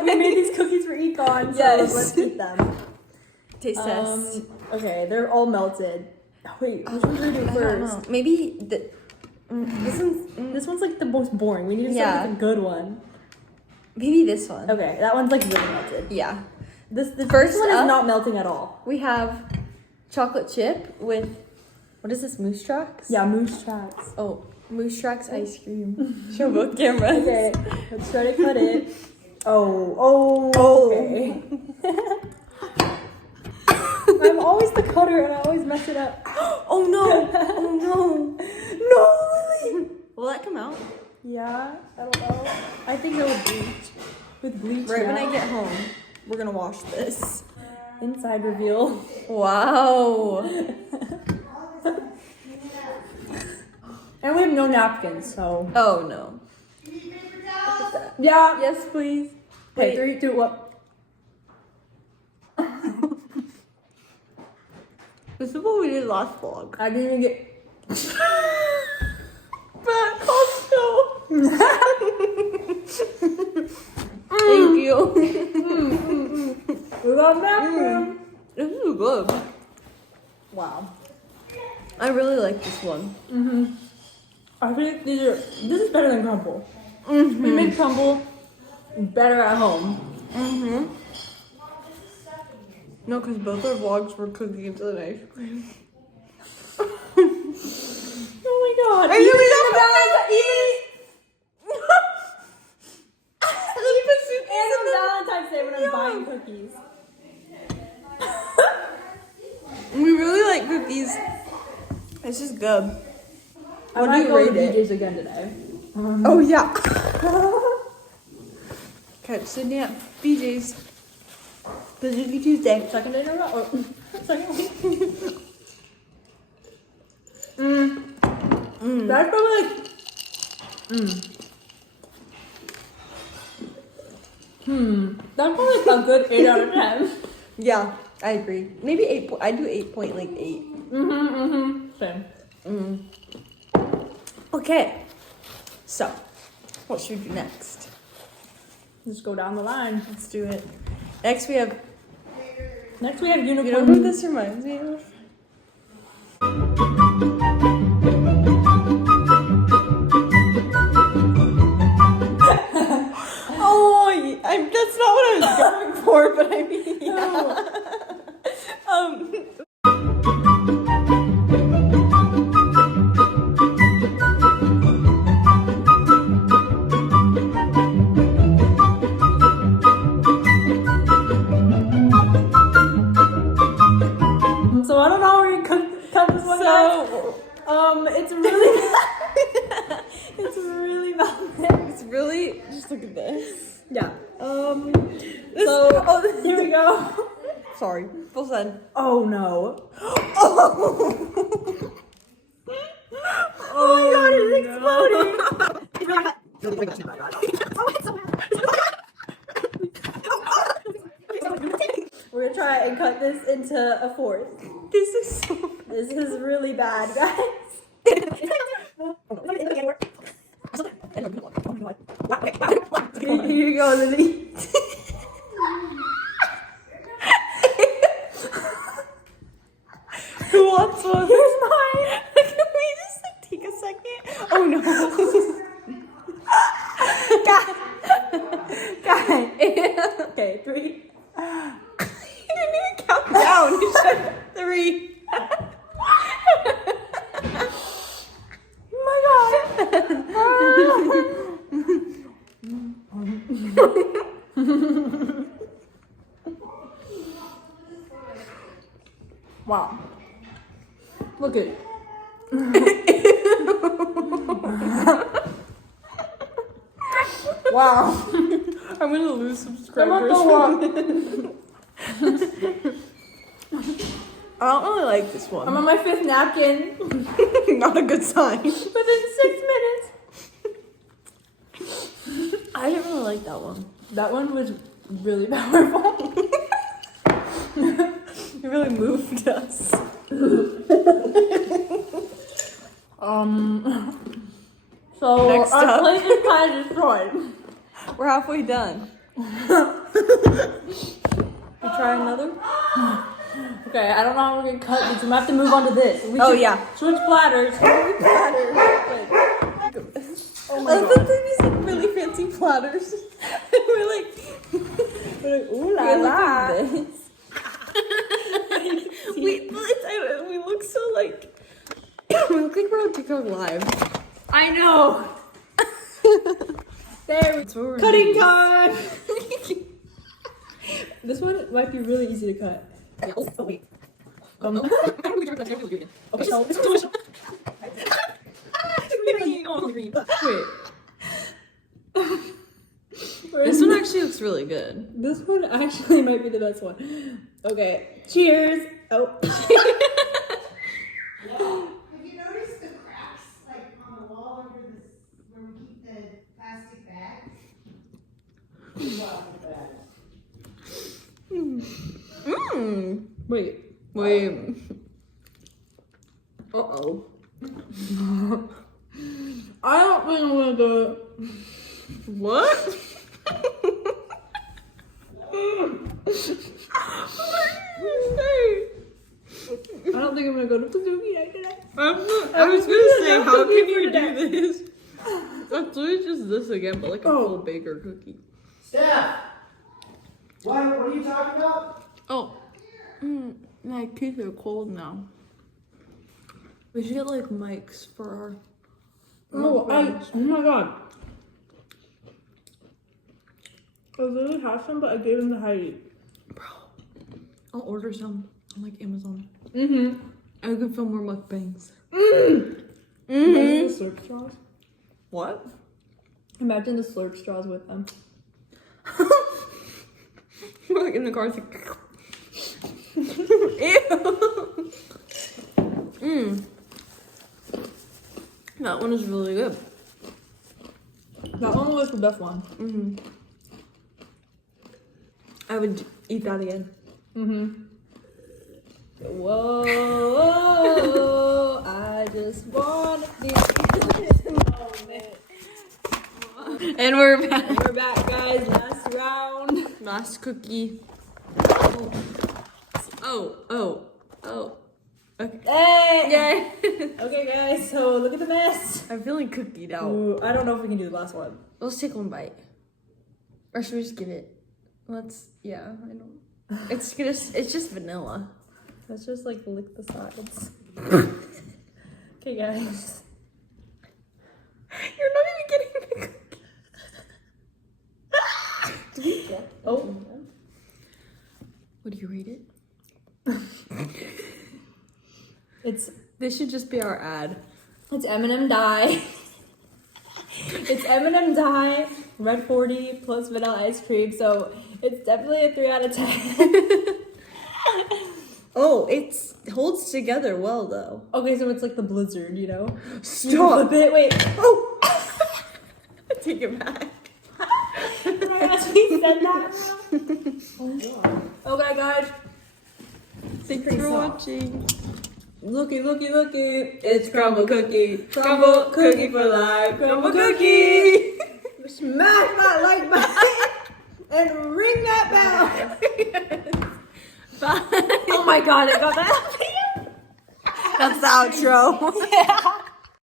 we made these cookies for Econ, so Yes. let's eat them. Taste test. Okay, they're all melted. Wait, which one should we do first? Maybe This one's like the most boring. We need to start with a good one. maybe this one. Okay, that one's like really melted. Yeah. The First first one up- is not melting at all. We have chocolate chip with, what is this, Moose Tracks? Yeah, Moose Tracks. Oh, Moose Tracks ice cream. Show both cameras. Okay, let's try to cut it. Okay. I'm always the cutter and I always mess it up. Oh no! Oh no! No, Lily! Will that come out? Yeah, I don't know. I think it would bleach. With bleach. Right when now. I get home, we're gonna wash this. Inside reveal. Wow! And we have no napkins, so. Oh no. Yeah. Yes, please. Okay, Wait. 3, 2, 1. This is what we did last vlog. I didn't even get. But Costco. Thank you. We got napkin. This is good. Wow. I really like this one. I think this is better than crumble. We make crumble better at home. No, because both our vlogs were cookies and ice cream. Oh my god. Are you And on Valentine's Day when I'm buying cookies. We really like cookies. It's just good. I What do might you go to rate it? BJ's again today. Oh yeah. Catch Sydney at BJ's. Busy Tuesday. Second day in a row. Or second week. That's probably like. That's probably like a good 8 out of 10. Yeah, I agree. Maybe 8. I do 8.8. Same. Okay. So, what should we do next? Just go down the line. Let's do it. Next we have. Unicorn. You know who this reminds me of? Oh, that's not what I was going for, but I mean, So I don't know how we cut this one. So, It's really, it's really melted. it's really, just look at this. Yeah. This, Here we go. Sorry, full send. Oh no. Oh my god, it's exploding! We're gonna try and cut this into a fourth. This is so. This is really bad, guys. Here you go, Lily. Who wants one? Here's mine. Can we just like take a second? Oh no. Guys. Okay, 3. You didn't even count down. You said 3. Oh my god. Wow. Look at it. Wow. I'm gonna lose subscribers. I don't really like this one. I'm on my 5th napkin. Not a good sign. Within 6 minutes. I didn't really like that one. That one was really powerful. You really moved us. So Next our up. plate is kind of destroyed. We're halfway done. We try another? Okay, I don't know how we're gonna cut this. We might have to move on to this. We Oh, should yeah. Switch platters. Oh my god. I think these like really fancy platters. we're like, ooh la la. we look so like, we look like we're on TikTok live. I know. There we go. Cutting time. This one might be really easy to cut. Oh wait. Okay, so wait. This one actually looks really good. This one actually might be the best one. Okay, cheers. Oh. Have you noticed the cracks like on the wall under this where we keep the plastic bags? Mmm. Wait. Uh-oh. I don't think I'm gonna do it. What? I don't think I'm gonna go to Pizookie night today. I was gonna say, how can you do this? That's literally just this again, but like a full baker cookie. Steph! What are you talking about? Oh. My teeth are cold now. We should get like mics for our. Oh my god. I literally have some, but I gave them to Heidi. Bro, I'll order some on like Amazon. Mm-hmm. I can film more mukbangs. Imagine the slurp straws. What? Imagine the slurp straws with them. We're like in the car, it's like. Ew. That one is really good. That one was the best one. I would eat that again. Whoa, I just wanna be in this moment. And we're back. We're back, guys. Last round. Last cookie. Oh. Okay. Hey! Yay. Okay, guys, so look at the mess. I'm feeling cookied out. Ooh, I don't know if we can do the last one. Let's take one bite. Or should we just give it? I don't. It's just vanilla. Let's just like lick the sides. Okay, guys. You're not even getting the cookie. Oh. Would you rate it? This should just be our ad. It's M&M dye. It's M&M dye, red 40 plus vanilla ice cream, so it's definitely a 3 out of 10. Oh, it holds together well though. Okay, so it's like the blizzard, you know? Stop. Wait. Oh! Take it back. We said that. Okay, guys. Thanks for watching. Looky. It's Crumble Cookie. Crumble Cookie for life. Crumble Cookie. Smash that like button and ring that bell. Bye. Oh my god, I got that. That's the outro. Yeah.